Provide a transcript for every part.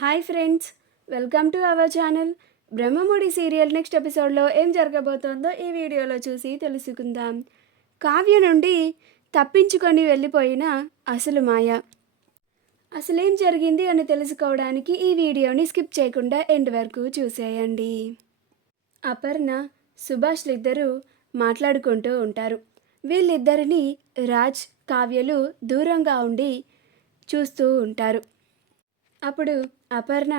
Hi friends, welcome to our channel. Brahmamudi serial next ఎపిసోడ్లో ఏం జరగబోతోందో ఈ వీడియోలో చూసి తెలుసుకుందాం. కావ్య నుండి తప్పించుకొని వెళ్ళిపోయిన అసలు మాయ. అసలేం జరిగింది అని తెలుసుకోవడానికి ఈ వీడియోని స్కిప్ చేయకుండా ఎండ్ వరకు చూసేయండి. అపర్ణ, సుభాష్లిద్దరూ మాట్లాడుకుంటూ ఉంటారు. వీళ్ళిద్దరిని రాజ్, కావ్యలు దూరంగా ఉండి చూస్తూ ఉంటారు. అప్పుడు అపర్ణ,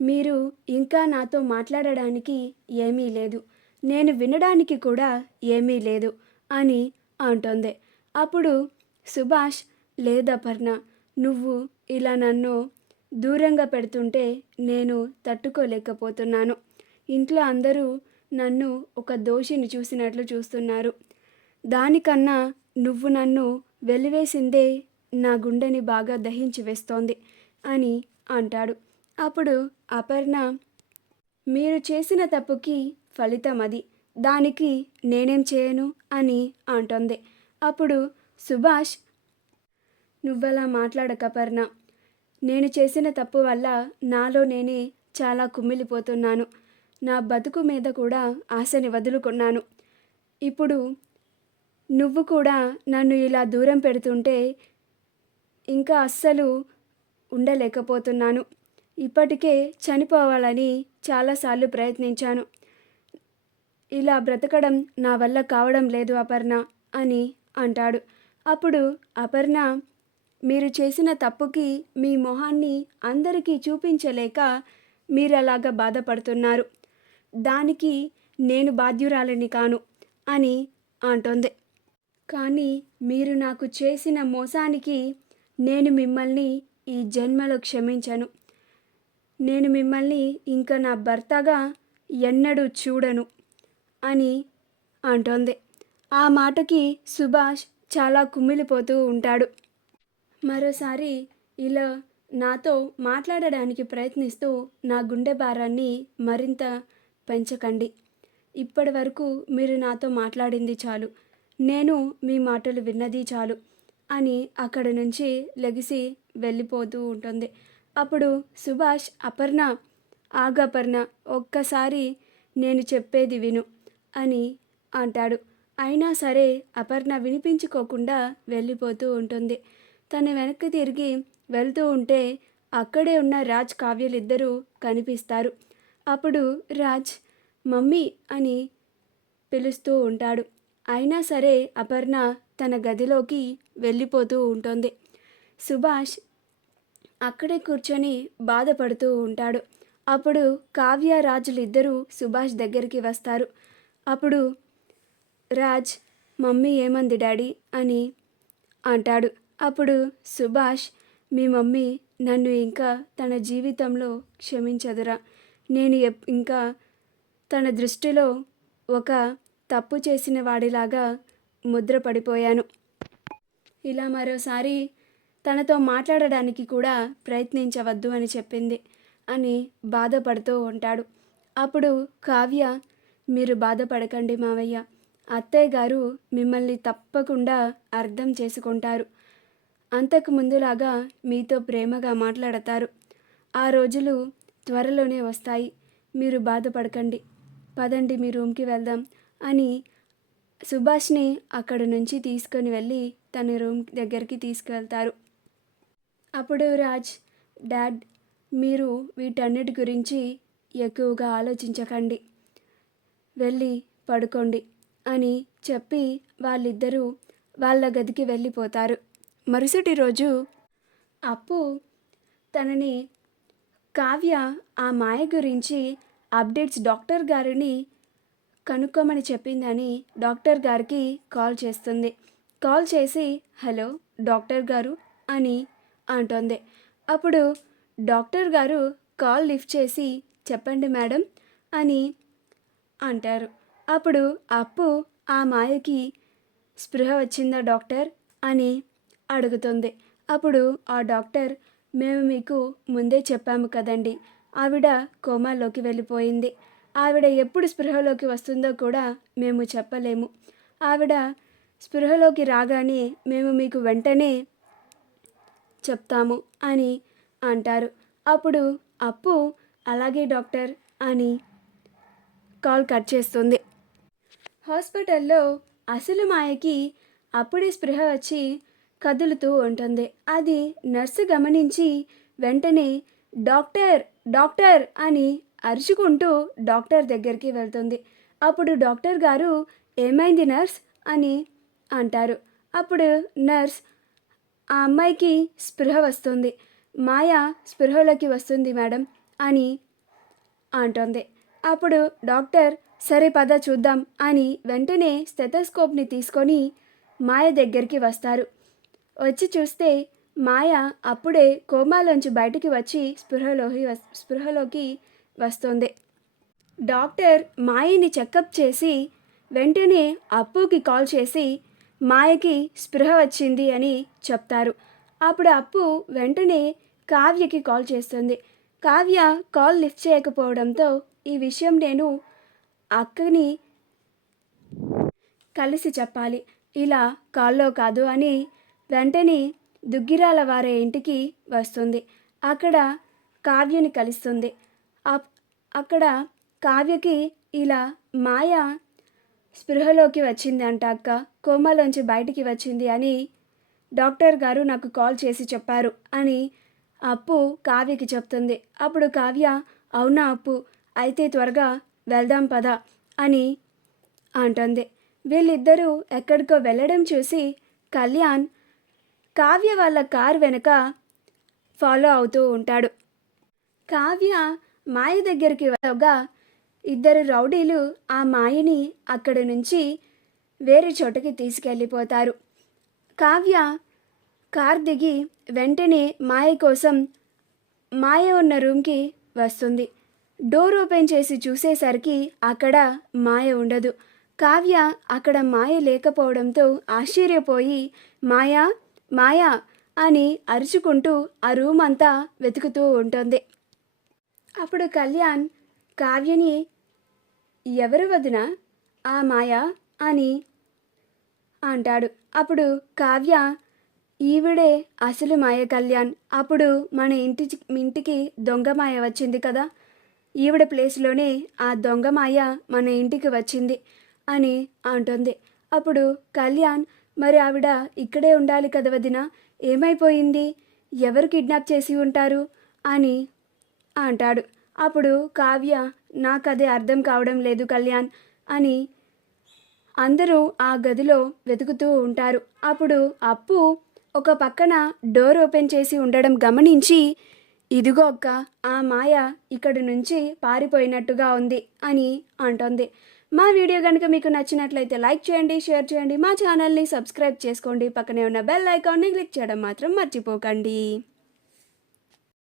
మీరు ఇంకా నాతో మాట్లాడడానికి ఏమీ లేదు, నేను వినడానికి కూడా ఏమీ లేదు అని అంటోంది. అప్పుడు సుభాష్, లేదపర్ణ, నువ్వు ఇలా నన్ను దూరంగా పెడుతుంటే నేను తట్టుకోలేకపోతున్నాను. ఇంట్లో అందరూ నన్ను ఒక దోషిని చూసినట్లు చూస్తున్నారు. దానికన్నా నువ్వు నన్ను వెలివేసిందే నా గుండెని బాగా దహించి వేస్తోంది అని అంటాడు. అప్పుడు అపర్ణ, మీరు చేసిన తప్పుకి ఫలితం అది, దానికి నేనేం చేయను అని అంటోంది. అప్పుడు సుభాష్, నువ్వలా మాట్లాడక అపర్ణ, నేను చేసిన తప్పు వల్ల నాలో నేనే చాలా కుమిలిపోతున్నాను. నా బతుకు మీద కూడా ఆశని వదులుకున్నాను. ఇప్పుడు నువ్వు కూడా నన్ను ఇలా దూరం పెడుతుంటే ఇంకా అస్సలు ఉండలేకపోతున్నాను. ఇప్పటికే చనిపోవాలని చాలాసార్లు ప్రయత్నించాను. ఇలా బ్రతకడం నా వల్ల కావడం లేదు అపర్ణ అని అంటాడు. అప్పుడు అపర్ణ, మీరు చేసిన తప్పుకి మీ మొహాన్ని అందరికీ చూపించలేక మీరలాగా బాధపడుతున్నారు. దానికి నేను బాధ్యురాలిని కాను అని అంటోంది. కానీ మీరు నాకు చేసిన మోసానికి నేను మిమ్మల్ని ఈ జన్మలో క్షమించను. నేను మిమ్మల్ని ఇంకా నా భర్తగా ఎన్నడూ చూడను అని అంటోంది. ఆ మాటకి సుభాష్ చాలా కుమిలిపోతూ ఉంటాడు. మరోసారి ఇలా నాతో మాట్లాడడానికి ప్రయత్నిస్తూ నా గుండె భారాన్ని మరింత పెంచకండి. ఇప్పటి వరకు మీరు నాతో మాట్లాడింది చాలు, నేను మీ మాటలు విన్నది చాలు అని అక్కడి నుంచి లెగిసి వెళ్ళిపోతూ ఉంటుంది. అప్పుడు సుభాష్, అపర్ణ, ఆగపర్ణ, ఒక్కసారి నేను చెప్పేది విను అని అంటాడు. అయినా సరే అపర్ణ వినిపించుకోకుండా వెళ్ళిపోతూ ఉంటుంది. తను వెనక్కి తిరిగి వెళ్తూ ఉంటే అక్కడే ఉన్న రాజ్, కావ్యలిద్దరూ కనిపిస్తారు. అప్పుడు రాజ్ మమ్మీ అని పిలుస్తూ ఉంటాడు. అయినా సరే అపర్ణ తన గదిలోకి వెళ్ళిపోతూ ఉంటుంది. సుభాష్ అక్కడే కూర్చొని బాధపడుతూ ఉంటాడు. అప్పుడు కావ్య, రాజులిద్దరూ సుభాష్ దగ్గరికి వస్తారు. అప్పుడు రాజ్, మమ్మీ ఏమంది డాడీ అని అంటాడు. అప్పుడు సుభాష్, మీ మమ్మీ నన్ను ఇంకా తన జీవితంలో క్షమించదురా. నేను ఇంకా తన దృష్టిలో ఒక తప్పు చేసిన వాడిలాగా ముద్రపడిపోయాను. ఇలా మరోసారి తనతో మాట్లాడడానికి కూడా ప్రయత్నించవద్దు అని చెప్పింది అని బాధపడుతూ ఉంటాడు. అప్పుడు కావ్య, మీరు బాధపడకండి మావయ్య, అత్తయ్య గారు మిమ్మల్ని తప్పకుండా అర్థం చేసుకుంటారు. అంతకు ముందులాగా మీతో ప్రేమగా మాట్లాడతారు. ఆ రోజులు త్వరలోనే వస్తాయి. మీరు బాధపడకండి, పదండి మీ రూమ్కి వెళ్దాం అని సుభాష్ని అక్కడి నుంచి తీసుకొని వెళ్ళి తన రూమ్ దగ్గరికి తీసుకువెళ్తారు. అప్పుడు రాజ్, డాడ్, మీరు వీటన్నిటి గురించి ఎక్కువగా ఆలోచించకండి, వెళ్ళి పడుకోండి అని చెప్పి వాళ్ళిద్దరూ వాళ్ళ గదికి వెళ్ళిపోతారు. మరుసటి రోజు అప్పు తనని కావ్య ఆ మాయ గురించి అప్డేట్స్ డాక్టర్ గారిని కనుక్కోమని చెప్పిందని డాక్టర్ గారికి కాల్ చేస్తుంది. కాల్ చేసి, హలో డాక్టర్ గారు అని అంటోంది. అప్పుడు డాక్టర్ గారు కాల్ లిఫ్ట్ చేసి, చెప్పండి మేడం అని అంటారు. అప్పుడు అప్పు ఆ మాయకి స్పృహ వచ్చిందా డాక్టర్ అని అడుగుతుంది. అప్పుడు ఆ డాక్టర్, మేము మీకు ముందే చెప్పాము కదండి, ఆవిడ కోమాలోకి వెళ్ళిపోయింది. ఆవిడ ఎప్పుడు స్పృహలోకి వస్తుందో కూడా మేము చెప్పలేము. ఆవిడ స్పృహలోకి రాగానే మేము మీకు వెంటనే చెప్తాము అని అంటారు. అప్పుడు అప్పు అలాగే డాక్టర్ అని కాల్ కట్ చేస్తుంది. హాస్పిటల్లో అసలు మాయకి అప్పుడే స్పృహ వచ్చి కదులుతూ ఉంటుంది. అది నర్సు గమనించి వెంటనే డాక్టర్ డాక్టర్ అని అరుచుకుంటూ డాక్టర్ దగ్గరికి వెళ్తుంది. అప్పుడు డాక్టర్ గారు ఏమైంది నర్స్ అని అంటారు. అప్పుడు నర్స్ ఆ అమ్మాయికి స్పృహ వస్తుంది, మాయ స్పృహలోకి వస్తుంది మేడం అని అంటుంది. అప్పుడు డాక్టర్ సరే పద చూద్దాం అని వెంటనే స్టెథోస్కోప్ని తీసుకొని మాయ దగ్గరికి వస్తారు. వచ్చి చూస్తే మాయ అప్పుడే కోమాలోంచి బయటికి వచ్చి స్పృహలోకి వస్తుంది. డాక్టర్ మాయని చెకప్ చేసి వెంటనే అప్పుకి కాల్ చేసి మాయకి స్పృహ వచ్చింది అని చెప్తారు. అప్పుడు అప్పు వెంటనే కావ్యకి కాల్ చేస్తుంది. కావ్య కాల్ లిఫ్ట్ చేయకపోవడంతో ఈ విషయం నేను అక్కని కలిసి చెప్పాలి, ఇలా కాల్లో కాదు అని వెంటనే దుగ్గిరాల వారి ఇంటికి వస్తుంది. అక్కడ కావ్యని కలుస్తుంది. అక్కడ కావ్యకి ఇలా మాయ స్పృహలోకి వచ్చింది అంట అక్క, కోమాలోంచి బయటికి వచ్చింది అని డాక్టర్ గారు నాకు కాల్ చేసి చెప్పారు అని అప్పు కావ్యకి చెప్తుంది. అప్పుడు కావ్య అవునా అప్పు, అయితే త్వరగా వెళ్దాం పద అని అంటుంది. వీళ్ళిద్దరూ ఎక్కడికో వెళ్ళడం చూసి కళ్యాణ్ కావ్య వాళ్ళ కార్ వెనుక ఫాలో అవుతూ ఉంటాడు. కావ్య మాయ దగ్గరికి వెళ్ళగా ఇద్దరు రౌడీలు ఆ మాయని అక్కడి నుంచి వేరే చోటకి తీసుకెళ్ళిపోతారు. కావ్య కార్ దిగి వెంటనే మాయ కోసం మాయ ఉన్న రూమ్కి వస్తుంది. డోర్ ఓపెన్ చేసి చూసేసరికి అక్కడ మాయ ఉండదు. కావ్య అక్కడ మాయ లేకపోవడంతో ఆశ్చర్యపోయి మాయా మాయా అని అరుచుకుంటూ ఆ రూమ్ అంతా వెతుకుతూ ఉంటుంది. అప్పుడు కళ్యాణ్ కావ్యని ఎవరు వదిన ఆ మాయా అని అంటాడు. అప్పుడు కావ్య ఈవిడే అసలు మాయ కళ్యాణ్, అప్పుడు మన ఇంటికి దొంగ మాయ వచ్చింది కదా, ఈవిడ ప్లేస్లోనే ఆ దొంగ మాయ మన ఇంటికి వచ్చింది అని అంటుంది. అప్పుడు కళ్యాణ్ మరి ఆవిడ ఇక్కడే ఉండాలి కదా వదిన, ఏమైపోయింది, ఎవరు కిడ్నాప్ చేసి ఉంటారు అని అంటాడు. అప్పుడు కావ్య నాకదే అర్థం కావడం లేదు కళ్యాణ్ అని అందరూ ఆ గదిలో వెతుకుతూ ఉంటారు. అప్పుడు అప్పు ఒక పక్కన డోర్ ఓపెన్ చేసి ఉండడం గమనించి ఇదిగో అక్క, ఆ మాయ ఇక్కడి నుంచి పారిపోయినట్టుగా ఉంది అని అంటుంది. మా వీడియో కనుక మీకు నచ్చినట్లయితే లైక్ చేయండి, షేర్ చేయండి, మా ఛానల్ని సబ్స్క్రైబ్ చేసుకోండి, పక్కనే ఉన్న బెల్ ఐకాన్ని క్లిక్ చేయడం మాత్రం మర్చిపోకండి.